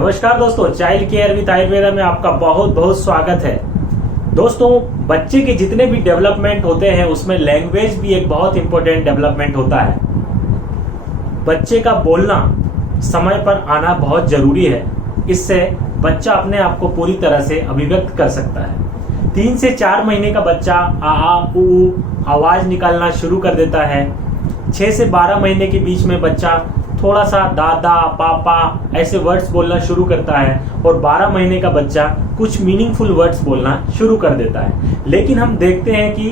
नमस्कार दोस्तों, child care with Ayurveda में आपका बहुत बहुत स्वागत है। दोस्तों, बच्चे के जितने भी डेवलपमेंट होते हैं उसमें लैंग्वेज भी एक बहुत इंपॉर्टेंट डेवलपमेंट होता है। बच्चे का बोलना समय पर आना बहुत जरूरी है। इससे बच्चा अपने आप को पूरी तरह से अभिव्यक्त कर सकता है। 3 से 4 महीने का बच्चा आ ऊ आवाज निकालना शुरू कर देता है। 6 से 12 महीने के बीच में बच्चा थोड़ा सा दादा पापा ऐसे वर्ड्स बोलना शुरू करता है और 12 महीने का बच्चा कुछ मीनिंगफुल वर्ड्स बोलना शुरू कर देता है। लेकिन हम देखते हैं कि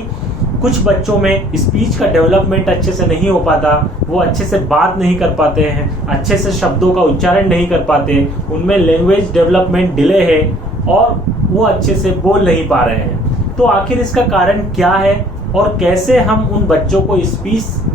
कुछ बच्चों में स्पीच का डेवलपमेंट अच्छे से नहीं हो पाता, वो अच्छे से बात नहीं कर पाते हैं, अच्छे से शब्दों का उच्चारण नहीं कर पाते, उनमें लैंग्वेज डेवलपमेंट डिले है और वो अच्छे से बोल नहीं पा रहे हैं। तो आखिर इसका कारण क्या है और कैसे हम उन बच्चों को स्पीच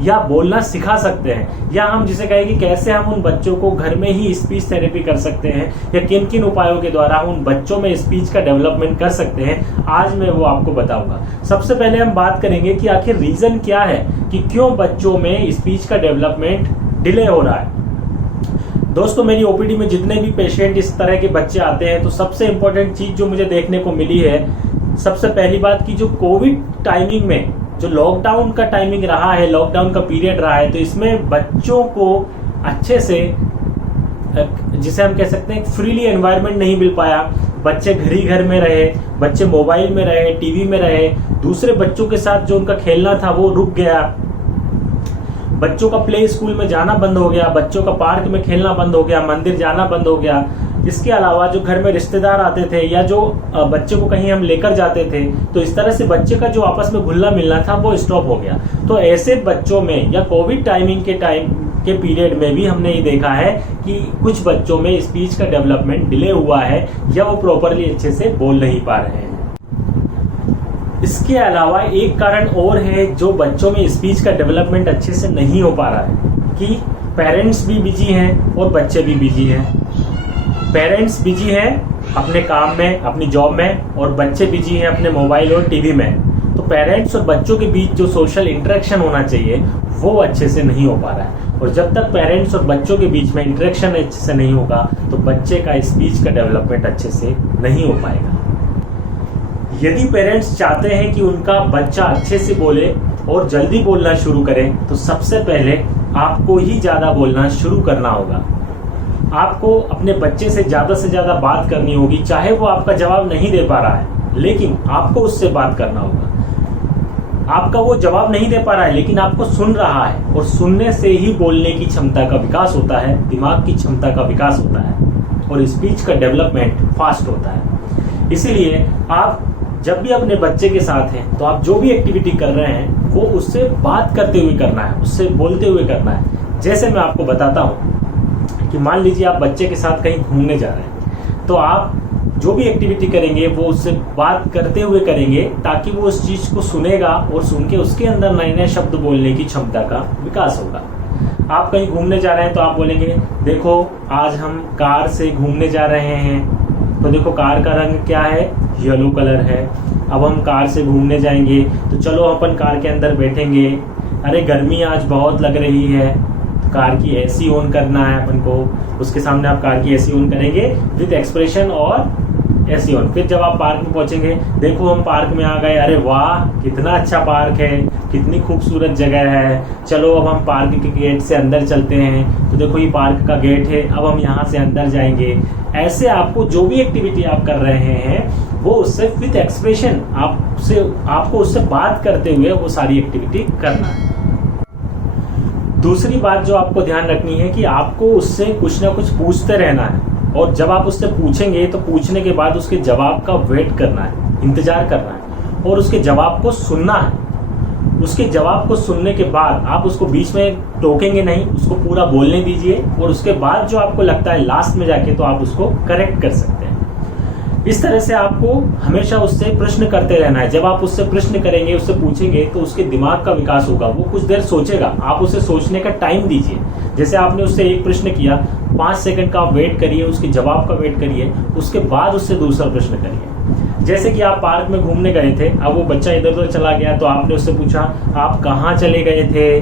या बोलना सिखा सकते हैं, या हम जिसे कहें कि कैसे हम उन बच्चों को घर में ही स्पीच थेरेपी कर सकते हैं, या किन किन उपायों के द्वारा उन बच्चों में स्पीच का डेवलपमेंट कर सकते हैं, आज मैं वो आपको बताऊंगा। सबसे पहले हम बात करेंगे कि आखिर रीजन क्या है कि क्यों बच्चों में स्पीच का डेवलपमेंट डिले हो रहा है। दोस्तों, मेरी ओपीडी में जितने भी पेशेंट इस तरह के बच्चे आते हैं तो सबसे इंपॉर्टेंट चीज जो मुझे देखने को मिली है, सबसे पहली बात कि जो कोविड टाइमिंग में जो लॉकडाउन का टाइमिंग रहा है, लॉकडाउन का पीरियड रहा है, तो इसमें बच्चों को अच्छे से जिसे हम कह सकते हैं फ्रीली एनवायरनमेंट नहीं मिल पाया। बच्चे घर में रहे, बच्चे मोबाइल में रहे, टीवी में रहे, दूसरे बच्चों के साथ जो उनका खेलना था वो रुक गया, बच्चों का प्ले स्कूल में जाना बंद हो गया, बच्चों का पार्क में खेलना बंद हो गया, मंदिर जाना बंद हो गया। इसके अलावा जो घर में रिश्तेदार आते थे या जो बच्चे को कहीं हम लेकर जाते थे, तो इस तरह से बच्चे का जो आपस में घुलना मिलना था वो स्टॉप हो गया। तो ऐसे बच्चों में या कोविड टाइमिंग के पीरियड में भी हमने ये देखा है कि कुछ बच्चों में स्पीच का डेवलपमेंट डिले हुआ है या वो प्रॉपरली अच्छे से बोल नहीं पा रहे हैं। इसके अलावा एक कारण और है जो बच्चों में स्पीच का डेवलपमेंट अच्छे से नहीं हो पा रहा है कि पेरेंट्स भी बिजी हैं और बच्चे भी बिजी हैं। पेरेंट्स बिजी हैं अपने काम में, अपनी जॉब में, और बच्चे बिजी हैं अपने मोबाइल और टीवी में। तो पेरेंट्स और बच्चों के बीच जो सोशल इंटरेक्शन होना चाहिए वो अच्छे से नहीं हो पा रहा है, और जब तक पेरेंट्स और बच्चों के बीच में इंटरेक्शन अच्छे से नहीं होगा तो बच्चे का स्पीच का डेवलपमेंट अच्छे से नहीं हो पाएगा। यदि पेरेंट्स चाहते हैं कि उनका बच्चा अच्छे से बोले और जल्दी बोलना शुरू करे, तो सबसे पहले आपको ही ज्यादा बोलना शुरू करना होगा। आपको अपने बच्चे से ज्यादा बात करनी होगी, चाहे वो आपका जवाब नहीं दे पा रहा है, लेकिन आपको उससे बात करना होगा। आपका वो जवाब नहीं दे पा रहा है लेकिन आपको सुन रहा है, और सुनने से ही बोलने की क्षमता का विकास होता है, दिमाग की क्षमता का विकास होता है और स्पीच का डेवलपमेंट फास्ट होता है। इसीलिए आप जब भी अपने बच्चे के साथ हैं तो आप जो भी एक्टिविटी कर रहे हैं वो उससे बात करते हुए करना है, उससे बोलते हुए करना है। जैसे मैं आपको बताता हूँ कि मान लीजिए आप बच्चे के साथ कहीं घूमने जा रहे हैं, तो आप जो भी एक्टिविटी करेंगे वो उससे बात करते हुए करेंगे ताकि वो उस चीज को सुनेगा और सुन के उसके अंदर नए नए शब्द बोलने की क्षमता का विकास होगा। आप कहीं घूमने जा रहे हैं तो आप बोलेंगे, देखो आज हम कार से घूमने जा रहे हैं, तो देखो कार का रंग क्या है, येलो कलर है। अब हम कार से घूमने जाएंगे तो चलो अपन कार के अंदर बैठेंगे। अरे गर्मी आज बहुत लग रही है, कार की एसी ऑन करना है अपन को। उसके सामने आप कार की एसी ऑन करेंगे विद एक्सप्रेशन और एसी ऑन। फिर जब आप पार्क में पहुंचेंगे, देखो हम पार्क में आ गए, अरे वाह कितना अच्छा पार्क है, कितनी खूबसूरत जगह है, चलो अब हम पार्क के गेट से अंदर चलते हैं। तो देखो ये पार्क का गेट है, अब हम यहाँ से अंदर जाएंगे। ऐसे आपको जो भी एक्टिविटी आप कर रहे हैं वो उससे विद एक्सप्रेशन आपको उससे बात करते हुए वो सारी एक्टिविटी करना है। दूसरी बात जो आपको ध्यान रखनी है कि आपको उससे कुछ ना कुछ पूछते रहना है, और जब आप उससे पूछेंगे तो पूछने के बाद उसके जवाब का वेट करना है, इंतजार करना है और उसके जवाब को सुनना है। उसके जवाब को सुनने के बाद आप उसको बीच में टोकेंगे नहीं, उसको पूरा बोलने दीजिए, और उसके बाद जो आपको लगता है लास्ट में जाके तो आप उसको करेक्ट कर सकते हैं। इस तरह से आपको हमेशा उससे प्रश्न करते रहना है। जब आप उससे प्रश्न करेंगे, उससे पूछेंगे, तो उसके दिमाग का विकास होगा, वो कुछ देर सोचेगा। आप उसे सोचने का टाइम दीजिए। जैसे आपने उससे एक प्रश्न किया, 5 सेकंड का आप वेट करिए, उसके जवाब का वेट करिए, उसके बाद उससे दूसरा प्रश्न करिए। जैसे कि आप पार्क में घूमने गए थे, अब वो बच्चा इधर उधर चला गया तो आपने उससे पूछा आप कहाँ चले गए थे,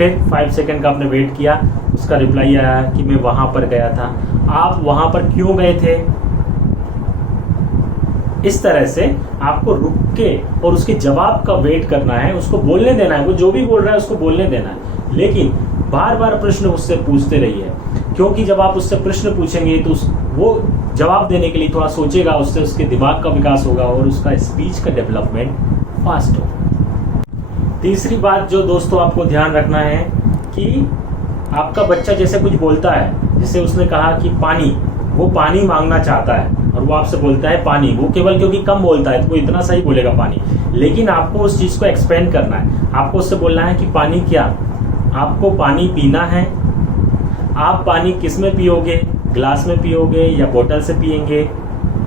फिर 5 सेकंड का आपने वेट किया, उसका रिप्लाई आया कि मैं वहां पर गया था। आप वहां पर क्यों गए थे? इस तरह से आपको रुक के और उसके जवाब का वेट करना है, उसको बोलने देना है, वो जो भी बोल रहा है उसको बोलने देना है, लेकिन बार बार प्रश्न उससे पूछते रहिए, क्योंकि जब आप उससे प्रश्न पूछेंगे तो वो जवाब देने के लिए थोड़ा सोचेगा, उससे उसके दिमाग का विकास होगा और उसका स्पीच का डेवलपमेंट फास्ट होगा। तीसरी बात जो दोस्तों आपको ध्यान रखना है कि आपका बच्चा जैसे कुछ बोलता है, जैसे उसने कहा कि पानी, वो पानी मांगना चाहता है और वो आपसे बोलता है पानी, वो केवल क्योंकि कम बोलता है तो वो इतना सही बोलेगा पानी, लेकिन आपको उस चीज को एक्सपेंड करना है। आपको उससे बोलना है कि पानी क्या, आपको पानी पीना है। आप पानी किस में पियोगे, ग्लास में पियोगे या बोतल से पिएंगे,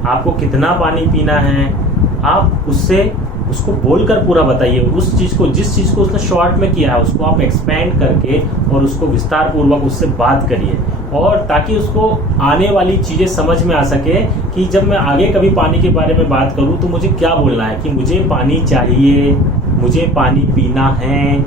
आपको कितना पानी पीना है, आप उसको बोलकर पूरा बताइए। उस चीज को, जिस चीज को उसने शॉर्ट में किया है उसको आप एक्सपेंड करके और उसको विस्तार पूर्वक उससे बात करिए, और ताकि उसको आने वाली चीजें समझ में आ सके कि जब मैं आगे कभी पानी के बारे में बात करूं तो मुझे क्या बोलना है, कि मुझे पानी चाहिए, मुझे पानी पीना है।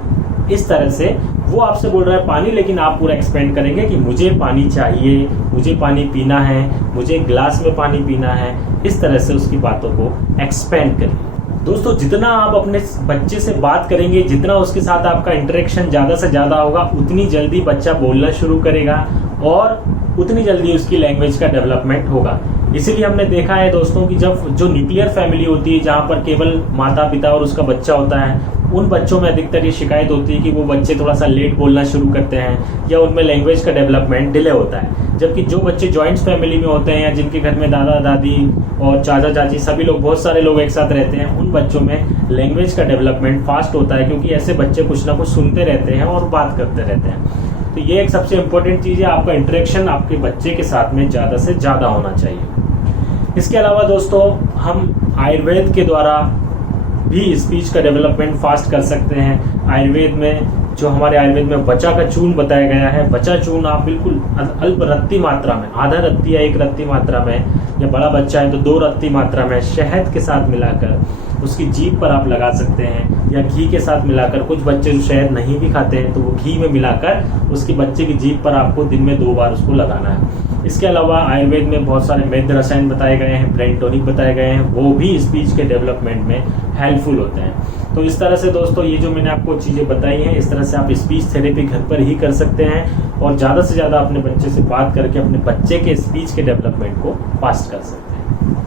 इस तरह से वो आपसे बोल रहा है पानी, लेकिन आप पूरा एक्सपेंड करेंगे कि मुझे पानी चाहिए, मुझे पानी पीना है, मुझे ग्लास में पानी पीना है। इस तरह से उसकी बातों को एक्सपेंड करिए। दोस्तों, जितना आप अपने बच्चे से बात करेंगे, जितना उसके साथ आपका इंटरेक्शन ज़्यादा से ज़्यादा होगा, उतनी जल्दी बच्चा बोलना शुरू करेगा और उतनी जल्दी उसकी लैंग्वेज का डेवलपमेंट होगा। इसीलिए हमने देखा है दोस्तों कि जब जो न्यूक्लियर फैमिली होती है, जहाँ पर केवल माता पिता और उसका बच्चा होता है, उन बच्चों में अधिकतर ये शिकायत होती है कि वो बच्चे थोड़ा सा लेट बोलना शुरू करते हैं या उनमें लैंग्वेज का डेवलपमेंट डिले होता है। जबकि जो बच्चे जॉइंट फैमिली में होते हैं या जिनके घर में दादा दादी और चाचा चाची सभी लोग, बहुत सारे लोग एक साथ रहते हैं, उन बच्चों में लैंग्वेज का डेवलपमेंट फास्ट होता है, क्योंकि ऐसे बच्चे कुछ ना कुछ सुनते रहते हैं और बात करते रहते हैं। तो ये एक सबसे इम्पोर्टेंट चीज़ है, आपका इंटरेक्शन आपके बच्चे के साथ में ज़्यादा से ज़्यादा होना चाहिए। इसके अलावा दोस्तों, हम आयुर्वेद के द्वारा भी स्पीच का डेवलपमेंट फास्ट कर सकते हैं। आयुर्वेद में जो हमारे आयुर्वेद में वचा का चूर्ण बताया गया है, वचा चूर्ण आप बिल्कुल अल्प रत्ती मात्रा में, आधा रत्ती या 1 रत्ती मात्रा में, या बड़ा बच्चा है तो 2 रत्ती मात्रा में शहद के साथ मिलाकर उसकी जीभ पर आप लगा सकते हैं, या घी के साथ मिलाकर। कुछ बच्चे जो शहद नहीं भी खाते हैं तो वो घी में मिलाकर उसके बच्चे की जीभ पर आपको दिन में 2 बार उसको लगाना है। इसके अलावा आयुर्वेद में बहुत सारे मेद रसायन बताए गए हैं, ब्रेन टॉनिक बताए गए हैं, वो भी स्पीच के डेवलपमेंट में हेल्पफुल होते हैं। तो इस तरह से दोस्तों, ये जो मैंने आपको चीज़ें बताई हैं, इस तरह से आप स्पीच थेरेपी घर पर ही कर सकते हैं और ज़्यादा से ज़्यादा अपने बच्चे से बात करके अपने बच्चे के स्पीच के डेवलपमेंट को फास्ट कर सकते हैं।